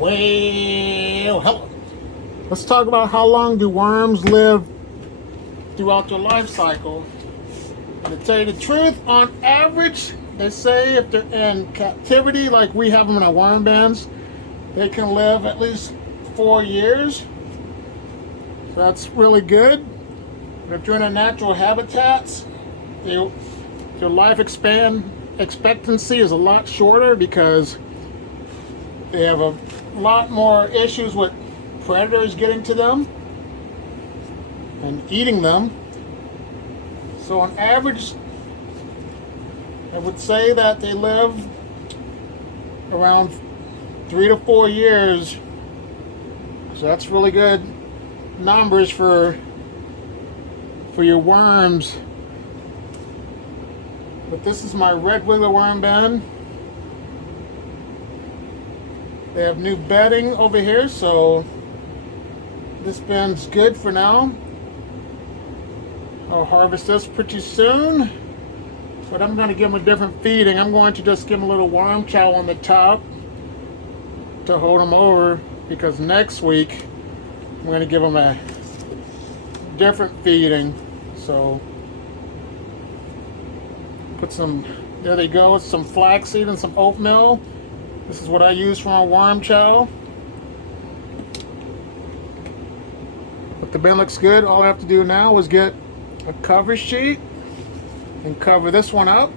Well, hello. Let's talk about how long do worms live throughout their life cycle. And to tell you the truth, on average, they say if they're in captivity, like we have them in our worm bins, they can live at least 4 years. So that's really good. But if you're in a natural habitats, their life expectancy is a lot shorter because they have a lot more issues with predators getting to them and eating them. So on average, I would say that they live around 3 to 4 years. So that's really good numbers for your worms. But this is my red wiggler worm bin. They have new bedding over here, so this bin's good for now. I'll harvest this pretty soon, but I'm going to give them a different feeding. I'm going to just give them a little worm chow on the top to hold them over, because next week I'm going to give them a different feeding. So put some, there they go, it's some flaxseed and some oatmeal. This is what I use for my worm chow. But the bin looks good. All I have to do now is get a cover sheet and cover this one up.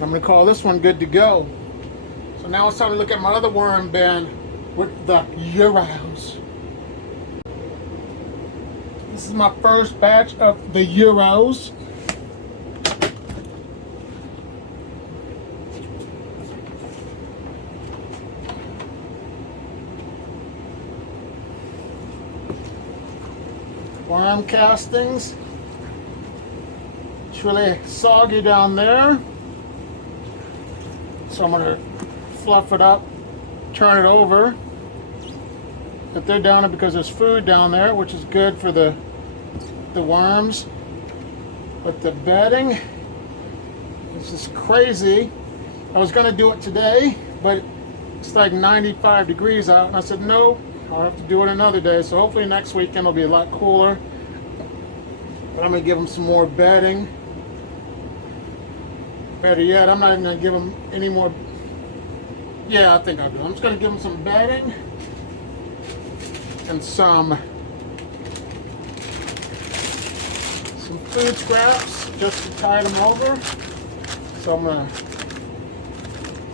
I'm going to call this one good to go. So now it's time to look at my other worm bin with the Euros. This is my first batch of the Euros. Worm castings. It's really soggy down there, so I'm going to fluff it up, turn it over. But they're down there because there's food down there, which is good for the worms. But the bedding is just crazy. I was going to do it today, but it's like 95 degrees out, and I said no, I'll have to do it another day. So hopefully next weekend it'll be a lot cooler. But I'm going to give them some more bedding. Better yet, I'm not even going to give them any more. Yeah, I think I'll do. I'm just going to give them some bedding and some food scraps just to tide them over. So I'm going to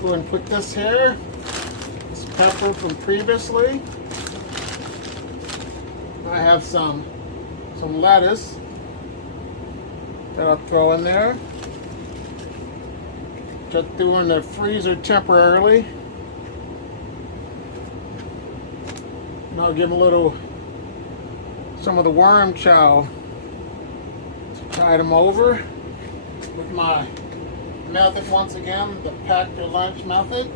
go ahead and put this here. This pepper from previously. I have some lettuce that I'll throw in there. Just threw in the freezer temporarily. And I'll give them some of the worm chow to tide them over with my method once again, the pack your lunch method.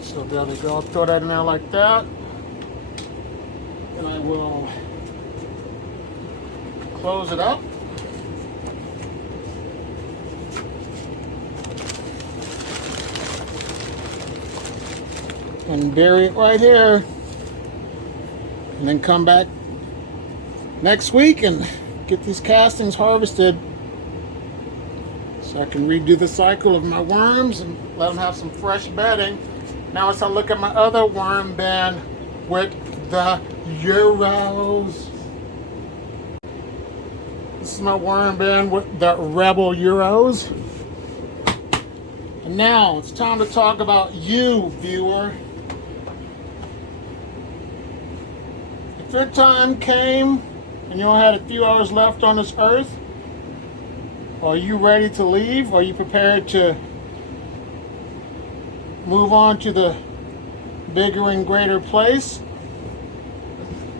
So there they go. I'll throw that in there like that. And I will close it up. And bury it right here. And then come back next week and get these castings harvested, so I can redo the cycle of my worms and let them have some fresh bedding. Now let's look at my other worm bin with the Euros. This is my worm bin with the Rebel Euros. And now it's time to talk about you, viewer. If your time came and you only had a few hours left on this earth, are you ready to leave? Are you prepared to move on to the bigger and greater place?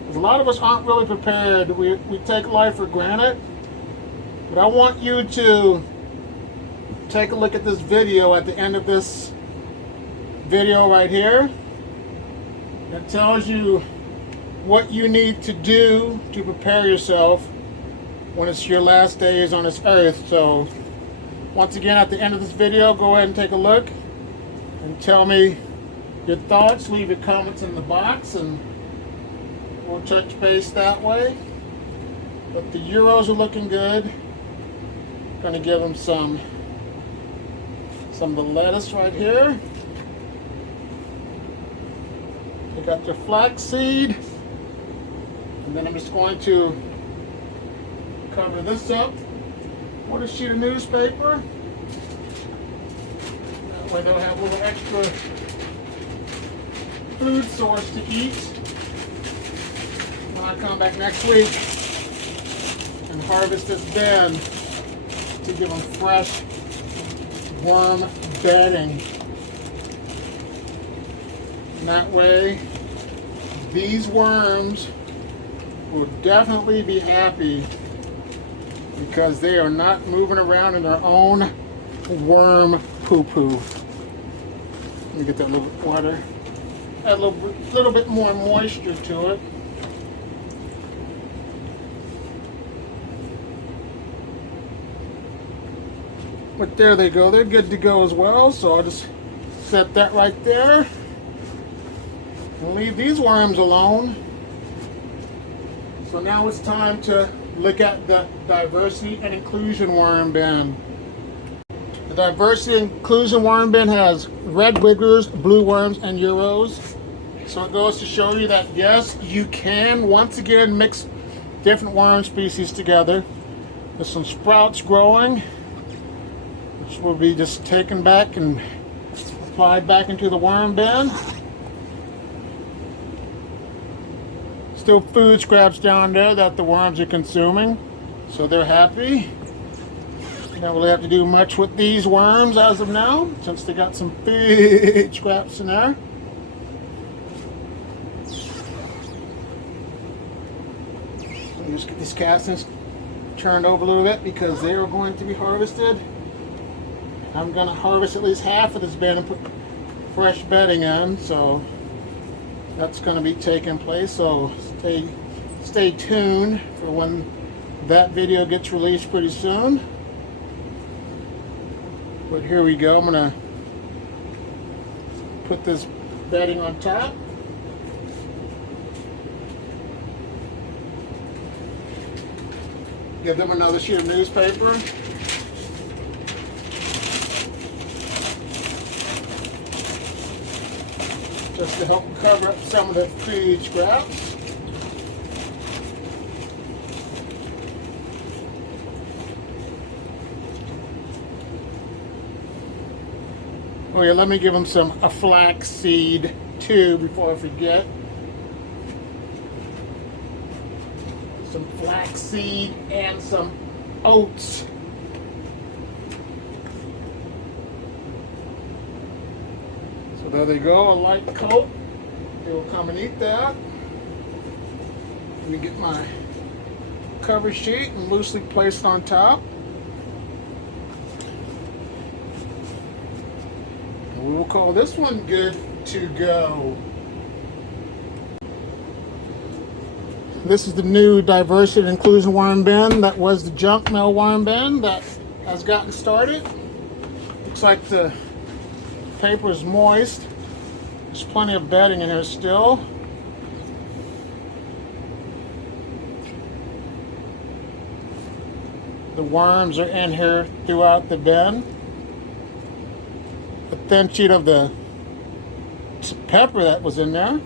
A lot of us aren't really prepared. We take life for granted. But I want you to take a look at this video at the end of this video right here. It tells you what you need to do to prepare yourself when it's your last days on this earth. So Once again, at the end of this video, go ahead and take a look and tell me your thoughts. Leave your comments in the box and we'll touch base that way. But the Euros are looking good. Gonna give them some of the lettuce right here. They got their flaxseed. And then I'm just going to cover this up with a sheet of newspaper. That way they'll have a little extra food source to eat when I come back next week and harvest this bin to give them fresh worm bedding. And that way these worms will definitely be happy because they are not moving around in their own worm poo-poo. Let me get that little water. Add a little bit more moisture to it. But there they go. They're good to go as well. So I'll just set that right there and leave these worms alone. So now it's time to look at the diversity and inclusion worm bin. The diversity and inclusion worm bin has red wigglers, blue worms, and Euros. So it goes to show you that yes, you can once again mix different worm species together. There's some sprouts growing, which will be just taken back and applied back into the worm bin. Still food scraps down there that the worms are consuming, so they're happy. You don't really have to do much with these worms as of now, since they got some food scraps in there. Let me just get these castings turned over a little bit because they are going to be harvested. I'm going to harvest at least half of this bin and put fresh bedding in, so that's going to be taking place. So stay tuned for when that video gets released pretty soon. But here we go. I'm going to put this bedding on top. Give them another sheet of newspaper. Just to help cover up some of the food scraps. Oh yeah, let me give them a flax seed too before I forget. Some flax seed and some oats. So there they go, a light coat. They will come and eat that. Let me get my cover sheet and loosely place it on top. And we will call this one good to go. This is the new diversity and inclusion worm bin. That was the junk mail worm bin that has gotten started. Looks like the paper is moist. There's plenty of bedding in here still. The worms are in here throughout the bin. A thin sheet of the pepper that was in there.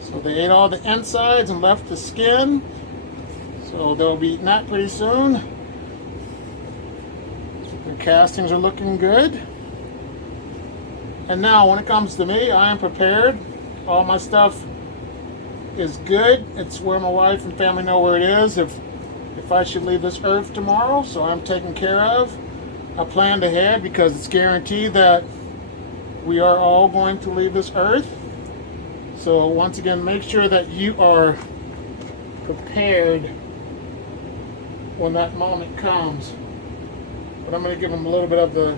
So they ate all the insides and left the skin. So they'll be eating that pretty soon. The castings are looking good. And now when it comes to me, I am prepared. All my stuff is good. It's where my wife and family know where it is if I should leave this earth tomorrow. So I'm taken care of. I planned ahead because it's guaranteed that we are all going to leave this earth. So once again, make sure that you are prepared when that moment comes. But I'm going to give them a little bit of the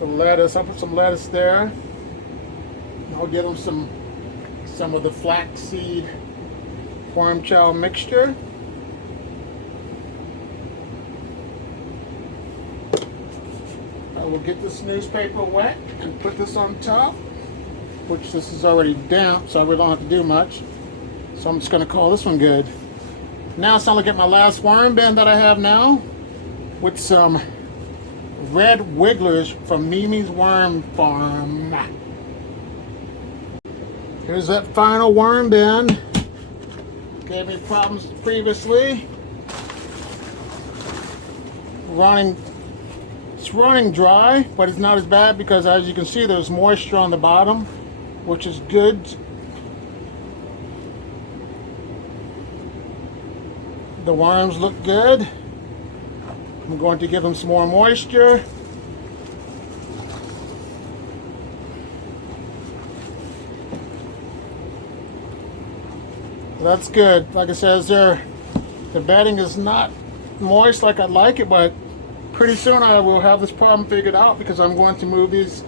lettuce. I'll put some lettuce there. I'll give them some of the flaxseed worm chow mixture. will get this newspaper wet and put this on top, which this is already damp, so I really don't have to do much. So I'm just going to call this one good. Now it's time to get my last worm bin that I have now with some red wigglers from Mimi's Worm Farm. Here's that final worm bin. Gave me problems previously. It's running dry, but it's not as bad because, as you can see, there's moisture on the bottom, which is good. The worms look good. I'm going to give them some more moisture. That's good. Like I said, the bedding is not moist like I'd like it, but pretty soon I will have this problem figured out because I'm going to move these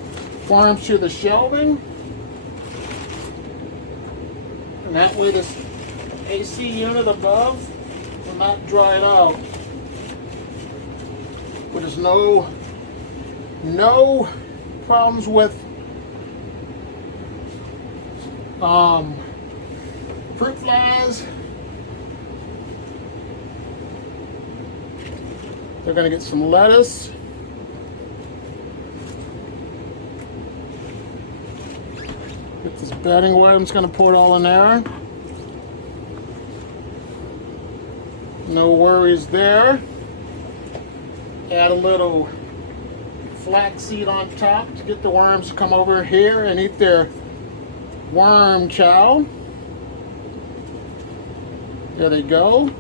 worms to the shelving. And that way this AC unit above will not dry it out. But there's no problems with fruit flies. They're going to get some lettuce. Get this bedding away. I'm just going to pour it all in there. No worries there. Add a little flaxseed on top to get the worms to come over here and eat their worm chow. There they go.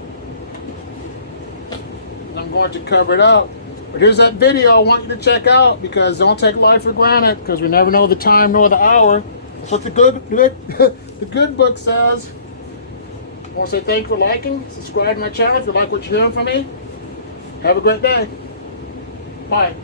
I'm going to cover it up. But here's that video I want you to check out, because don't take life for granted, because we never know the time nor the hour. That's what the good book says. I want to say thank you for liking, subscribe to my channel if you like what you're hearing from me. Have a great day. Bye.